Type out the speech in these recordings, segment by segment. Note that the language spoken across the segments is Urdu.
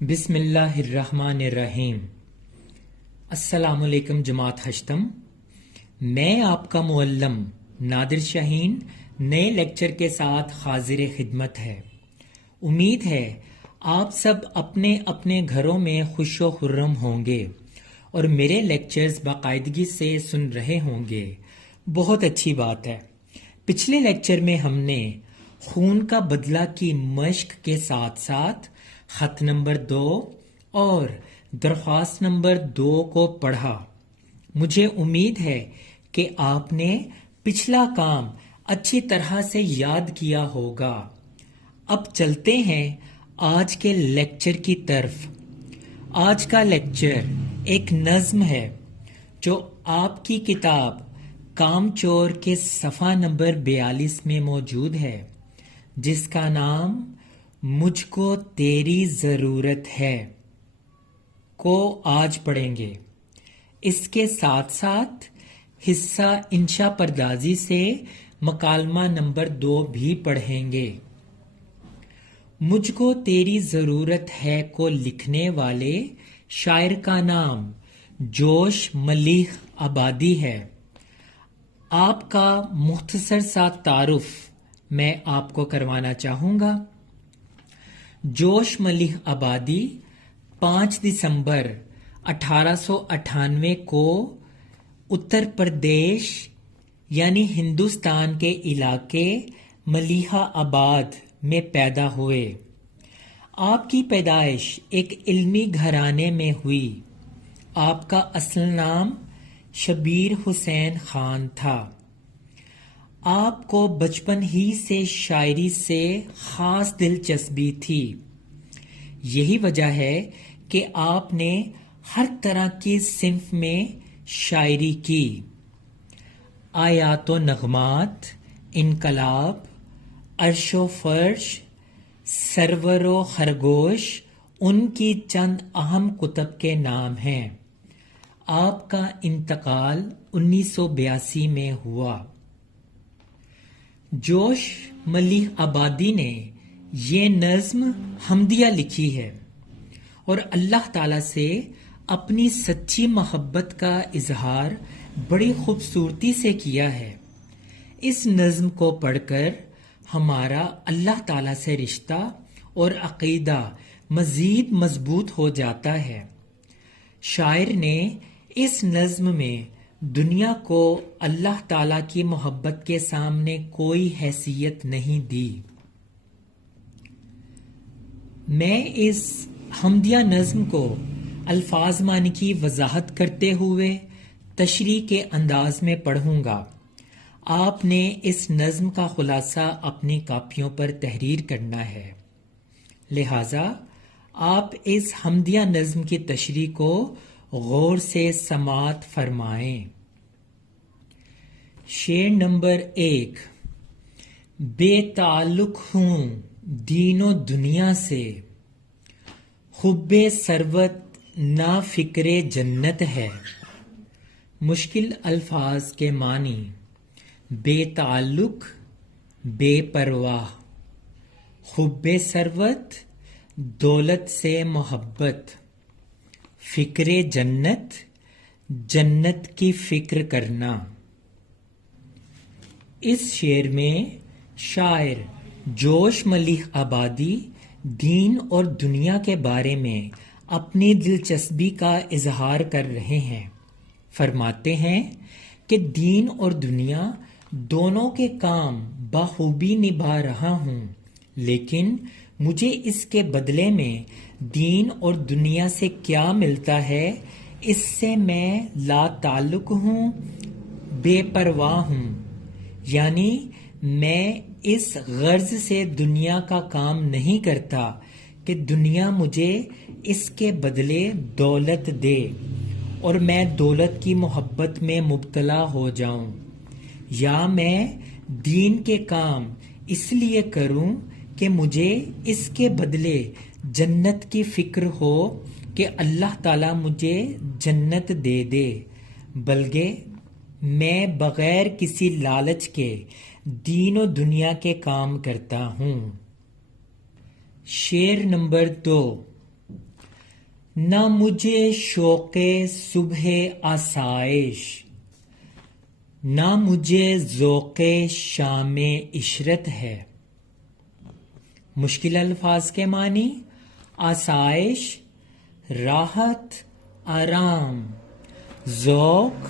بسم اللہ الرحمن الرحیم۔ السلام علیکم جماعت ہشتم، میں آپ کا معلم نادر شاہین نئے لیکچر کے ساتھ حاضر خدمت ہے۔ امید ہے آپ سب اپنے اپنے گھروں میں خوش و خرم ہوں گے اور میرے لیکچرز باقاعدگی سے سن رہے ہوں گے۔ بہت اچھی بات ہے۔ پچھلے لیکچر میں ہم نے خون کا بدلہ کی مشق کے ساتھ ساتھ خط نمبر 2 اور درخواست نمبر 2 کو پڑھا۔ مجھے امید ہے کہ آپ نے پچھلا کام اچھی طرح سے یاد کیا ہوگا۔ اب چلتے ہیں آج کے لیکچر کی طرف۔ آج کا لیکچر ایک نظم ہے جو آپ کی کتاب کام چور کے صفحہ نمبر 42 میں موجود ہے، جس کا نام مجھ کو تیری ضرورت ہے کو آج پڑھیں گے۔ اس کے ساتھ ساتھ حصہ انشا پردازی سے مکالمہ نمبر 2 بھی پڑھیں گے۔ مجھ کو تیری ضرورت ہے کو لکھنے والے شاعر کا نام جوش ملیح آبادی ہے۔ آپ کا مختصر سا تعارف میں آپ کو کروانا چاہوں گا۔ جوش ملیح آبادی 5 دسمبر 1898 کو اتر پردیش یعنی ہندوستان کے علاقے ملیحہ آباد میں پیدا ہوئے۔ آپ کی پیدائش ایک علمی گھرانے میں ہوئی۔ آپ کا اصل نام شبیر حسین خان تھا۔ آپ کو بچپن ہی سے شاعری سے خاص دلچسپی تھی۔ یہی وجہ ہے کہ آپ نے ہر طرح کی صنف میں شاعری کی۔ آیات و نغمات، انقلاب، عرش و فرش، سرور و خرگوش ان کی چند اہم کتب کے نام ہیں۔ آپ کا انتقال 1982 میں ہوا۔ جوش ملیح آبادی نے یہ نظم حمدیہ لکھی ہے اور اللہ تعالی سے اپنی سچی محبت کا اظہار بڑی خوبصورتی سے کیا ہے۔ اس نظم کو پڑھ کر ہمارا اللہ تعالی سے رشتہ اور عقیدہ مزید مضبوط ہو جاتا ہے۔ شاعر نے اس نظم میں دنیا کو اللہ تعالیٰ کی محبت کے سامنے کوئی حیثیت نہیں دی۔ میں اس حمدیہ نظم کو الفاظ معنی کی وضاحت کرتے ہوئے تشریح کے انداز میں پڑھوں گا۔ آپ نے اس نظم کا خلاصہ اپنی کاپیوں پر تحریر کرنا ہے، لہٰذا آپ اس حمدیہ نظم کی تشریح کو غور سے سماعت فرمائیں۔ شعر نمبر 1۔ بے تعلق ہوں دین و دنیا سے، حب ثروت نا فکر جنت ہے۔ مشکل الفاظ کے معنی: بے تعلق، بے پرواہ، حب ثروت دولت سے محبت، فکر جنت جنت کی فکر کرنا۔ اس شعر میں شاعر جوش ملیح آبادی دین اور دنیا کے بارے میں اپنی دلچسپی کا اظہار کر رہے ہیں۔ فرماتے ہیں کہ دین اور دنیا دونوں کے کام بخوبی نبھا رہا ہوں، لیکن مجھے اس کے بدلے میں دین اور دنیا سے کیا ملتا ہے، اس سے میں لا تعلق ہوں، بے پرواہ ہوں، یعنی میں اس غرض سے دنیا کا کام نہیں کرتا کہ دنیا مجھے اس کے بدلے دولت دے اور میں دولت کی محبت میں مبتلا ہو جاؤں، یا میں دین کے کام اس لیے کروں کہ مجھے اس کے بدلے جنت کی فکر ہو کہ اللہ تعالیٰ مجھے جنت دے دے، بلکہ میں بغیر کسی لالچ کے دین و دنیا کے کام کرتا ہوں۔ شعر نمبر 2۔ نہ مجھے شوق صبح آسائش، نہ مجھے ذوق شام عشرت ہے۔ مشکل الفاظ کے معنی: آسائش راحت آرام، ذوق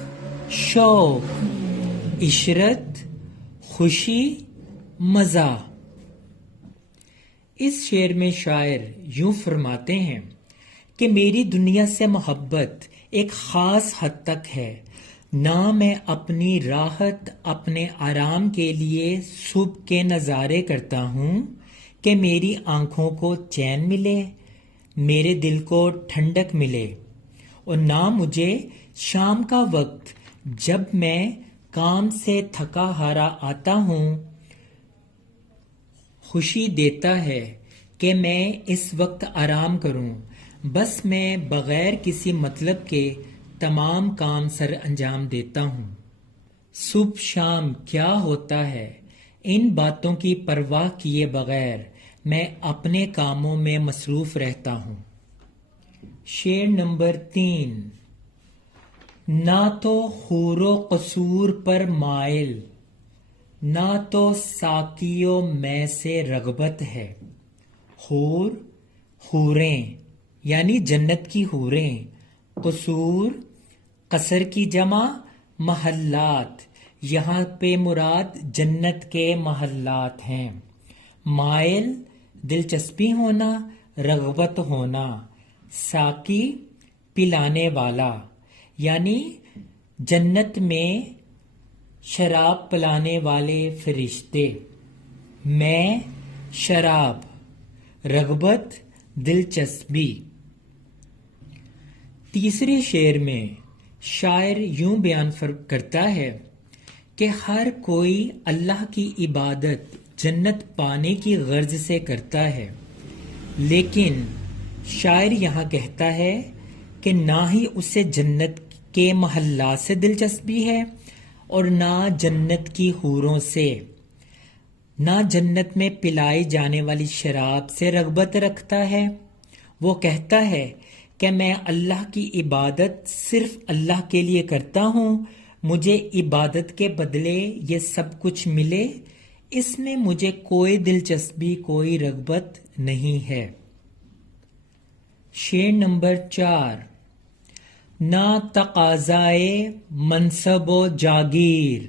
شوق، عشرت خوشی مزہ۔ اس شعر میں شاعر یوں فرماتے ہیں کہ میری دنیا سے محبت ایک خاص حد تک ہے، نہ میں اپنی راحت اپنے آرام کے لیے صبح کے نظارے کرتا ہوں کہ میری آنکھوں کو چین ملے، میرے دل کو ٹھنڈک ملے، اور نہ مجھے شام کا وقت جب میں کام سے تھکا ہارا آتا ہوں خوشی دیتا ہے کہ میں اس وقت آرام کروں، بس میں بغیر کسی مطلب کے تمام کام سر انجام دیتا ہوں۔ صبح شام کیا ہوتا ہے، ان باتوں کی پرواہ کیے بغیر میں اپنے کاموں میں مصروف رہتا ہوں۔ شعر نمبر 3۔ نہ تو حور و قصور پر مائل، نہ تو ساقی و میں سے رغبت ہے۔ حور حوریں یعنی جنت کی حوریں، قصور قصر کی جمع، محلات یہاں پہ مراد جنت کے محلات ہیں۔ مائل دلچسپی ہونا، رغبت ہونا، ساقی پلانے والا یعنی جنت میں شراب پلانے والے فرشتے، میں شراب، رغبت دلچسپی۔ تیسرے شعر میں شاعر یوں بیان کرتا ہے کہ ہر کوئی اللہ کی عبادت جنت پانے کی غرض سے کرتا ہے، لیکن شاعر یہاں کہتا ہے کہ نہ ہی اسے جنت کے محلات سے دلچسپی ہے اور نہ جنت کی حوروں سے، نہ جنت میں پلائی جانے والی شراب سے رغبت رکھتا ہے۔ وہ کہتا ہے کہ میں اللہ کی عبادت صرف اللہ کے لیے کرتا ہوں، مجھے عبادت کے بدلے یہ سب کچھ ملے، اس میں مجھے کوئی دلچسپی کوئی رغبت نہیں ہے۔ شعر نمبر 4۔ نہ تقاضائے منصب و جاگیر،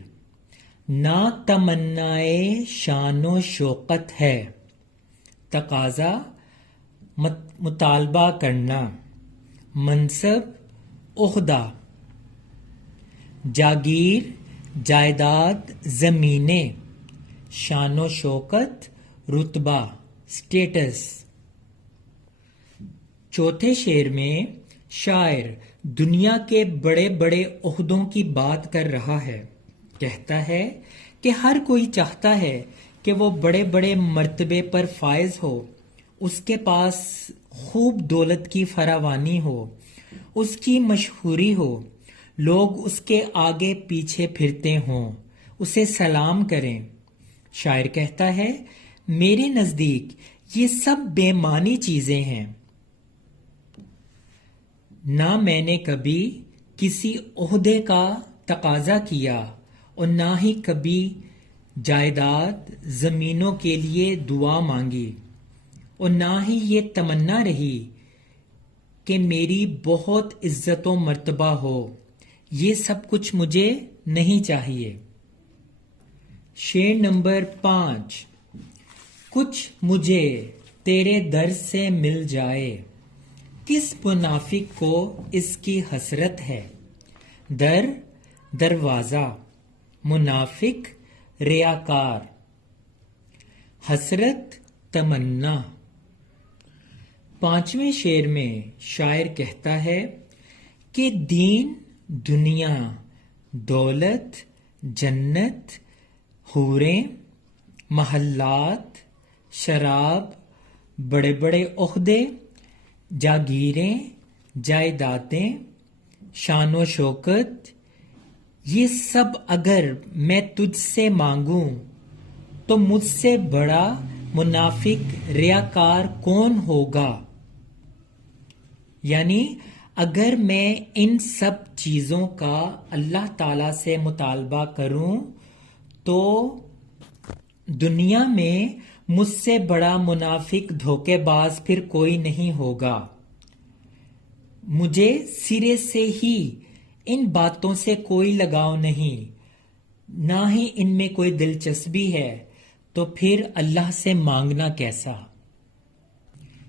نہ تمنائے شان و شوکت ہے۔ تقاضا مطالبہ کرنا، منصب عہدہ، جاگیر جائیداد زمینیں، شان و شوکت رتبہ سٹیٹس۔ چوتھے شعر میں شاعر دنیا کے بڑے بڑے عہدوں کی بات کر رہا ہے۔ کہتا ہے کہ ہر کوئی چاہتا ہے کہ وہ بڑے بڑے مرتبے پر فائز ہو، اس کے پاس خوب دولت کی فراوانی ہو، اس کی مشہوری ہو، لوگ اس کے آگے پیچھے پھرتے ہوں، اسے سلام کریں۔ شاعر کہتا ہے میرے نزدیک یہ سب بے معنی چیزیں ہیں، نہ میں نے کبھی کسی عہدے کا تقاضا کیا اور نہ ہی کبھی جائیداد زمینوں کے لیے دعا مانگی، اور نہ ہی یہ تمنا رہی کہ میری بہت عزت و مرتبہ ہو، یہ سب کچھ مجھے نہیں چاہیے۔ شعر نمبر 5۔ کچھ مجھے تیرے در سے مل جائے، کس منافق کو اس کی حسرت ہے۔ در دروازہ، منافق ریاکار، حسرت تمنا۔ پانچویں شعر میں شاعر کہتا ہے کہ دین دنیا، دولت جنت، حوریں محلات، شراب بڑے بڑے عہدے، جاگیریں جائیدادیں، شان و شوکت، یہ سب اگر میں تجھ سے مانگوں تو مجھ سے بڑا منافق ریاکار کون ہوگا۔ یعنی اگر میں ان سب چیزوں کا اللہ تعالیٰ سے مطالبہ کروں تو دنیا میں مجھ سے بڑا منافق دھوکے باز پھر کوئی نہیں ہوگا. مجھے سرے سے ہی ان باتوں سے کوئی لگاؤ نہیں، نہ ہی ان میں کوئی دلچسپی ہے، تو پھر اللہ سے مانگنا کیسا؟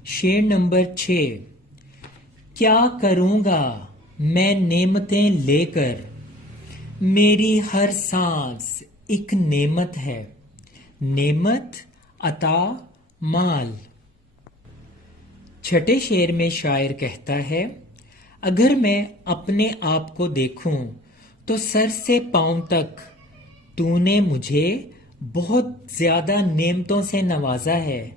شعر نمبر 6. کیا کروں گا میں نعمتیں لے کر، میری ہر سانس ایک نعمت ہے، نعمت عطا مال. چھٹے شعر میں شاعر کہتا ہے، اگر میں اپنے آپ کو دیکھوں تو سر سے پاؤں تک تو نے مجھے بہت زیادہ نعمتوں سے نوازا ہے.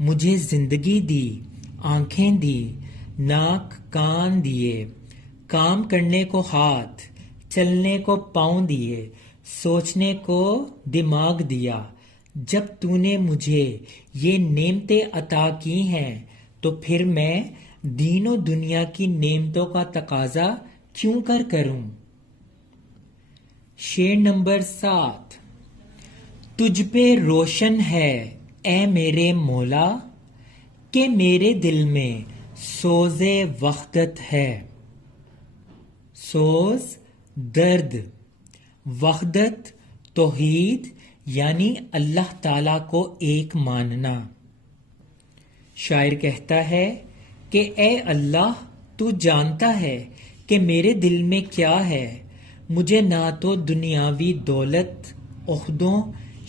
مجھے زندگی دی، آنکھیں دی، ناک کان دیے، کام کرنے کو ہاتھ، چلنے کو پاؤں دیے، سوچنے کو دماغ دیا. جب تو نے مجھے یہ نعمتیں عطا کی ہیں تو پھر میں دین و دنیا کی نعمتوں کا تقاضا کیوں کروں؟ شعر نمبر 7. تجھ پہ روشن ہے اے میرے مولا کہ میرے دل میں سوز وحدت ہے. سوز درد، وحدت توحید یعنی اللہ تعالیٰ کو ایک ماننا. شاعر کہتا ہے کہ اے اللہ، تو جانتا ہے کہ میرے دل میں کیا ہے. مجھے نہ تو دنیاوی دولت، عہدوں،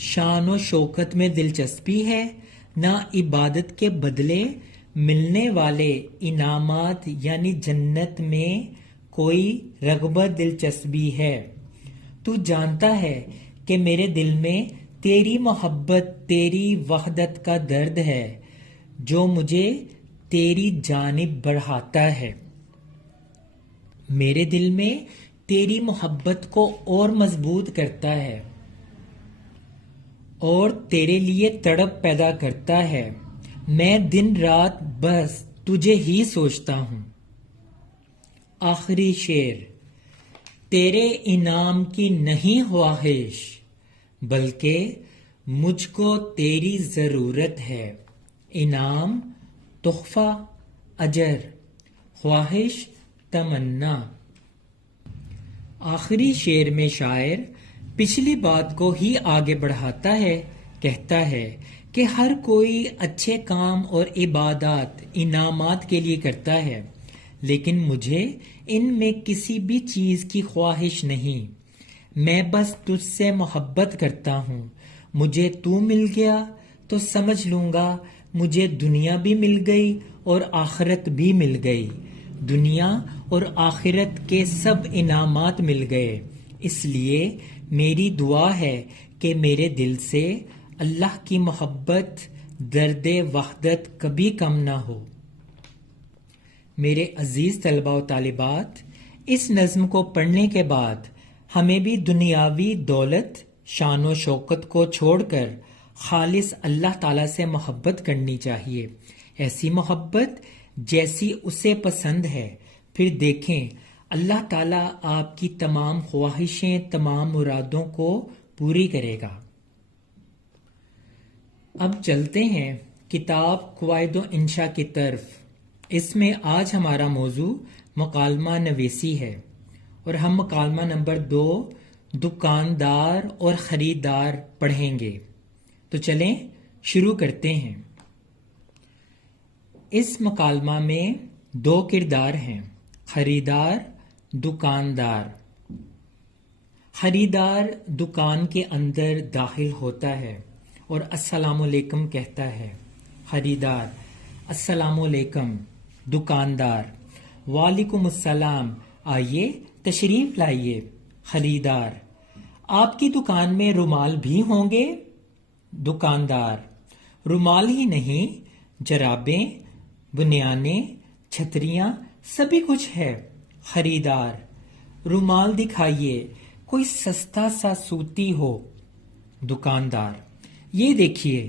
شان و شوکت میں دلچسپی ہے، نہ عبادت کے بدلے ملنے والے انعامات یعنی جنت میں کوئی رغبت دلچسپی ہے. تو جانتا ہے کہ میرے دل میں تیری محبت، تیری وحدت کا درد ہے جو مجھے تیری جانب بڑھاتا ہے. میرے دل میں تیری محبت کو اور مضبوط کرتا ہے اور تیرے لیے تڑپ پیدا کرتا ہے. میں دن رات بس تجھے ہی سوچتا ہوں. آخری شعر. تیرے انعام کی نہیں خواہش بلکہ مجھ کو تیری ضرورت ہے. انعام تحفہ، اجر، خواہش تمنا. آخری شعر میں شاعر پچھلی بات کو ہی آگے بڑھاتا ہے. کہتا ہے کہ ہر کوئی اچھے کام اور عبادات انعامات کے لیے کرتا ہے، لیکن مجھے ان میں کسی بھی چیز کی خواہش نہیں. میں بس تجھ سے محبت کرتا ہوں. مجھے تو مل گیا تو سمجھ لوں گا مجھے دنیا بھی مل گئی اور آخرت بھی مل گئی. دنیا اور آخرت کے سب انعامات مل گئے. اس لیے میری دعا ہے کہ میرے دل سے اللہ کی محبت، درد وحدت کبھی کم نہ ہو. میرے عزیز طلباء و طالبات، اس نظم کو پڑھنے کے بعد ہمیں بھی دنیاوی دولت، شان و شوکت کو چھوڑ کر خالص اللہ تعالیٰ سے محبت کرنی چاہیے. ایسی محبت جیسی اسے پسند ہے. پھر دیکھیں اللہ تعالیٰ آپ کی تمام خواہشیں، تمام مرادوں کو پوری کرے گا. اب چلتے ہیں کتاب قواعد و انشاء کی طرف. اس میں آج ہمارا موضوع مکالمہ نویسی ہے اور ہم مکالمہ نمبر 2 دکاندار اور خریدار پڑھیں گے. تو چلیں شروع کرتے ہیں. اس مکالمہ میں 2 کردار ہیں، خریدار، دکاندار. خریدار دکان کے اندر داخل ہوتا ہے اور السلام علیکم کہتا ہے. خریدار: السلام علیکم. دکاندار: وعلیکم السلام، آئیے تشریف لائیے. خریدار: آپ کی دکان میں رومال بھی ہوں گے؟ دکاندار: رومال ہی نہیں، جرابیں، بنیانیں، چھتریاں، سبھی کچھ ہے. خریدار: رومال دکھائیے، کوئی سستا سا سوتی ہو. دکاندار: یہ دیکھیے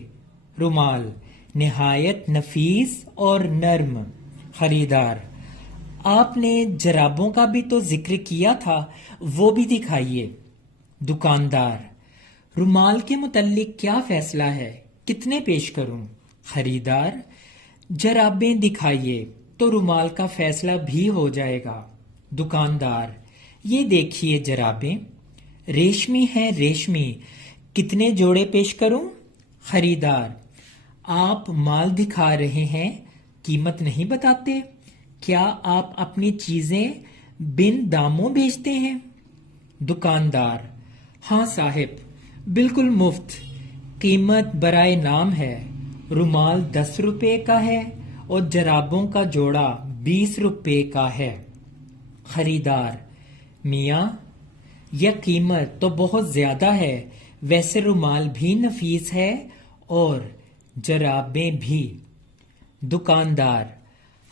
رومال، نہایت نفیس اور نرم. خریدار: آپ نے جرابوں کا بھی تو ذکر کیا تھا، وہ بھی دکھائیے۔ دکاندار: رومال کے متعلق کیا فیصلہ ہے، کتنے پیش کروں؟ خریدار: جرابیں دکھائیے تو رومال کا فیصلہ بھی ہو جائے گا۔ دکاندار: یہ دیکھیے جرابیں، ریشمی ہیں ریشمی، کتنے جوڑے پیش کروں؟ خریدار: آپ مال دکھا رہے ہیں، قیمت نہیں بتاتے؟ کیا آپ اپنی چیزیں بن داموں بیچتے ہیں؟ دکاندار: ہاں صاحب، بالکل مفت، قیمت برائے نام ہے۔ رومال 10 روپے کا ہے اور جرابوں کا جوڑا 20 روپے کا ہے۔ خریدار: میاں، یہ قیمت تو بہت زیادہ ہے، ویسے رومال بھی نفیس ہے اور جرابیں بھی۔ دکاندار: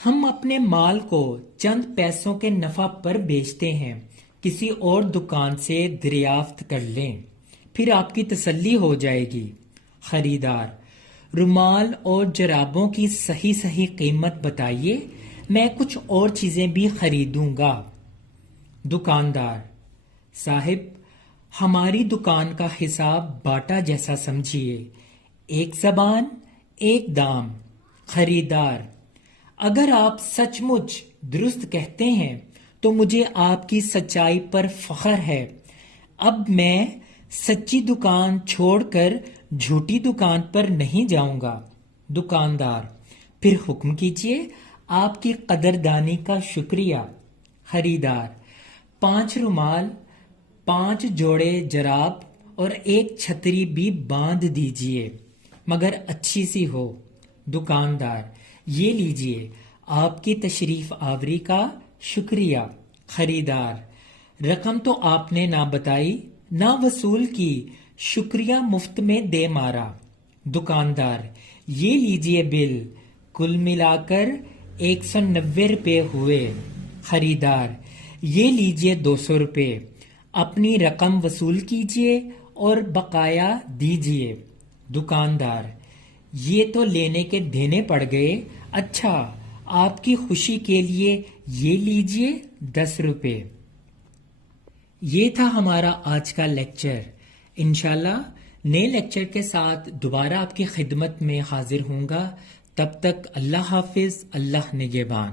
ہم اپنے مال کو چند پیسوں کے نفع پر بیچتے ہیں، کسی اور دکان سے دریافت کر لیں، پھر آپ کی تسلی ہو جائے گی۔ خریدار: رومال اور جرابوں کی صحیح قیمت بتائیے، میں کچھ اور چیزیں بھی خریدوں گا۔ دکاندار: صاحب، ہماری دکان کا حساب باٹا جیسا سمجھیے، ایک زبان ایک دام۔ خریدار: اگر آپ سچ مچ درست کہتے ہیں تو مجھے آپ کی سچائی پر فخر ہے۔ اب میں سچی دکان چھوڑ کر جھوٹی دکان پر نہیں جاؤں گا۔ دکاندار: پھر حکم کیجیے، آپ کی قدردانی کا شکریہ۔ خریدار: 5 رومال، 5 جوڑے جراب اور 1 چھتری بھی باندھ دیجیے، مگر اچھی سی ہو۔ دکاندار: یہ لیجیے، آپ کی تشریف آوری کا شکریہ۔ خریدار: رقم تو آپ نے نہ بتائی نہ وصول کی، شکریہ مفت میں دے مارا۔ دکاندار: یہ لیجیے بل، کل ملا کر 190 روپے ہوئے۔ خریدار: یہ لیجیے 200 روپے، اپنی رقم وصول کیجیے اور بقایا دیجیے۔ دکاندار: یہ تو لینے کے دینے پڑ گئے۔ اچھا، آپ کی خوشی کے لیے یہ لیجیے 10 روپے۔ یہ تھا ہمارا آج کا لیکچر۔ انشاءاللہ نئے لیکچر کے ساتھ دوبارہ آپ کی خدمت میں حاضر ہوں گا۔ تب تک اللہ حافظ، اللہ نگہبان۔